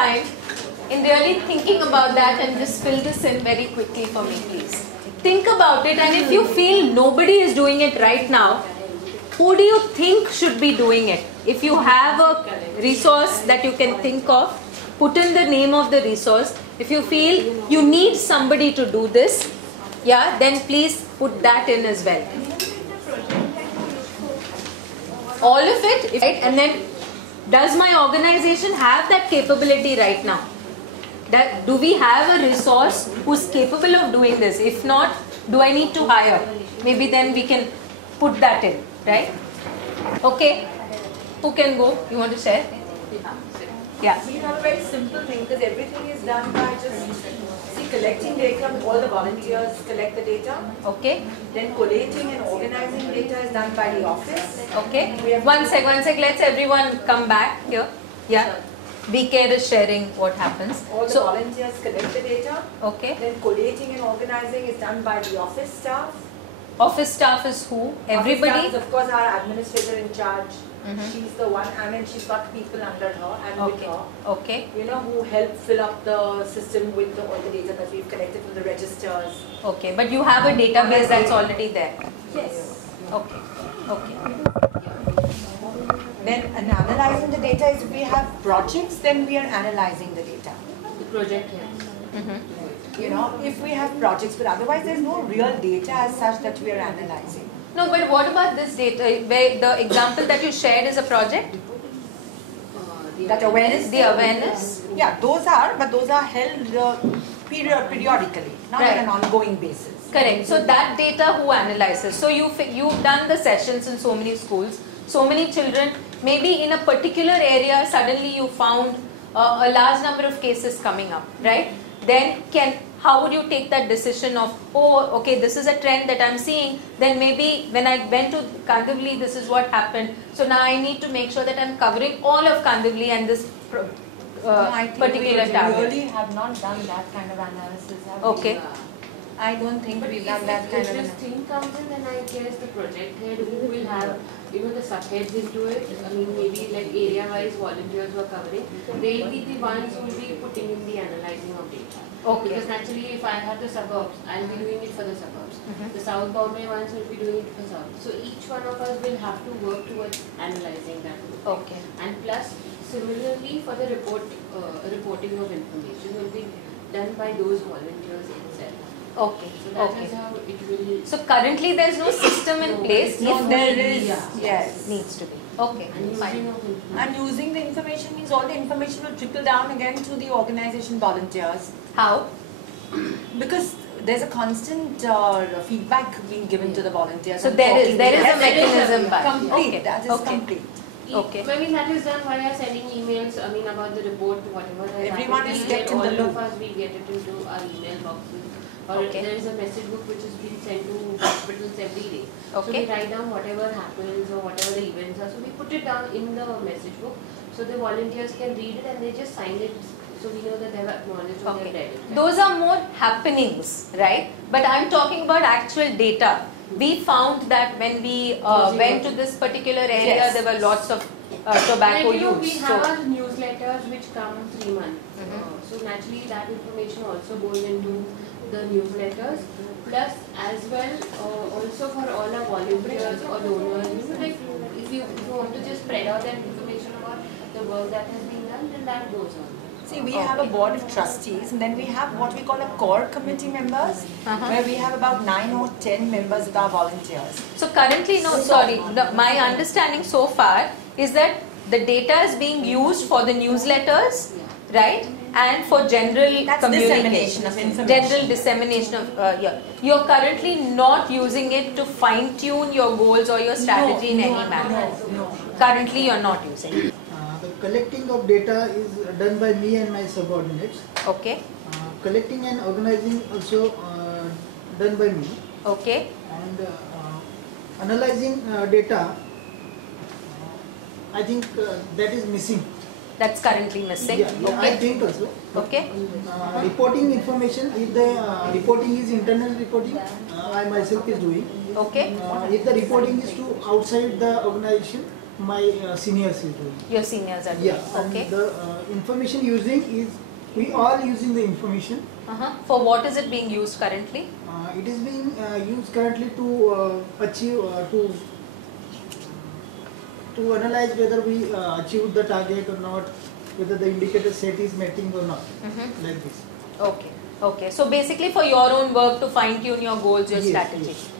time in really thinking about that and just fill this in very quickly for me, please. Think about it, and if you feel nobody is doing it right now, who do you think should be doing it? If you have a resource that you can think of, put in the name of the resource. If you feel you need somebody to do this, yeah, then please put that in as well. All of it, right? And then, does my organization have that capability right now? Do we have a resource who's capable of doing this? If not, do I need to hire? Maybe then we can put that in, right? Okay. Who can go? You want to share? Yeah. We have a very simple thing because everything is done by just collecting data. All the volunteers collect the data. Okay. Then collating and organizing data is done by the office. Okay. One sec. Let's everyone come back here. Yeah. BK is sharing what happens. All the volunteers collect the data. Okay. Then collating and organizing is done by the office staff. Office staff is who? Everybody? Office staff is of course our administrator in charge. She's the one, and then she's got people under her and with her. Okay. You know, who help fill up the system with all the data that we've collected from the registers. Okay, but you have a database that's already there. Yes. Okay. Okay. Then analyzing the data is if we have projects, then we are analyzing the data. The project here. You know, if we have projects, but otherwise there's no real data as such that we are analyzing. No, but what about this data? Where the example that you shared is a project? That awareness? The awareness? Yeah, those are held periodically, not on an ongoing basis. Correct. So that data who analyzes? So you've done the sessions in so many schools, so many children, maybe in a particular area suddenly you found a large number of cases coming up, right? Then how would you take that decision of, oh, okay, this is a trend that I'm seeing, then maybe when I went to Kandivali, this is what happened. So now I need to make sure that I'm covering all of Kandivali and this particular target. We really have not done that kind of analysis. Okay. I don't think we've done that kind of analysis. If this thing comes in, then I guess the project head who will have, the subheads into it, I mean maybe like area-wise volunteers who are covering, they'll be the ones who will be putting in the analyzing of data. Okay. Because naturally if I have the suburbs, I'll be doing it for the suburbs. The South Bombay ones will be doing it for South. So each one of us will have to work towards analyzing that. Okay. And plus, similarly for the reporting of information will be done by those volunteers itself. Okay. So that is how it will. So currently there is no system in place. No, there is. Yes, needs to be. Okay. Fine. And using the information means all the information will trickle down again to the organization volunteers. How? Because there's a constant feedback being given to the volunteers. So there is a mechanism. Complete. Okay. That is complete. Okay. I mean that is done via sending emails. I mean about the report, whatever. Everyone is kept in the loop. All of us we get it into our email boxes. Or there is a message book which is being sent to hospitals every day. So we write down whatever happens or whatever the events are. So we put it down in the message book. So the volunteers can read it and they just sign it. So we know that they have acknowledged or they've read it. Those are more happenings, right? But I'm talking about actual data. We found that when we went to this particular area, there were lots of tobacco use. We have our newsletters which come 3 months. So naturally that information also goes into the newsletters. Plus as well, also for all our volunteers or donors, like if you want to just spread out that information about the work that has been done, then that goes on. See, we have a board of trustees, and then we have what we call a core committee members, where we have about 9 or 10 members that are volunteers. So currently, my understanding so far is that the data is being used for the newsletters, right? And for general dissemination of information. General dissemination of, You're currently not using it to fine tune your goals or your strategy in any manner. No. Currently, you're not using it. The collecting of data is done by me and my subordinates. Okay. Collecting and organizing also done by me. Okay. And analyzing data, I think that is missing. That's currently missing. Yeah, I think also. Okay. Reporting information, if the reporting is internal reporting, I myself is doing. Okay. If the reporting is to outside the organization, my seniors is doing. Your seniors are doing. Yeah, Okay. and the information using is, we are using the information. For what is it being used currently? It is being used currently to achieve, to analyze whether we achieved the target or not, whether the indicator set is meeting or not, like this. Okay. Okay. So basically for your own work to fine tune your goals, your Yes, strategy. yes.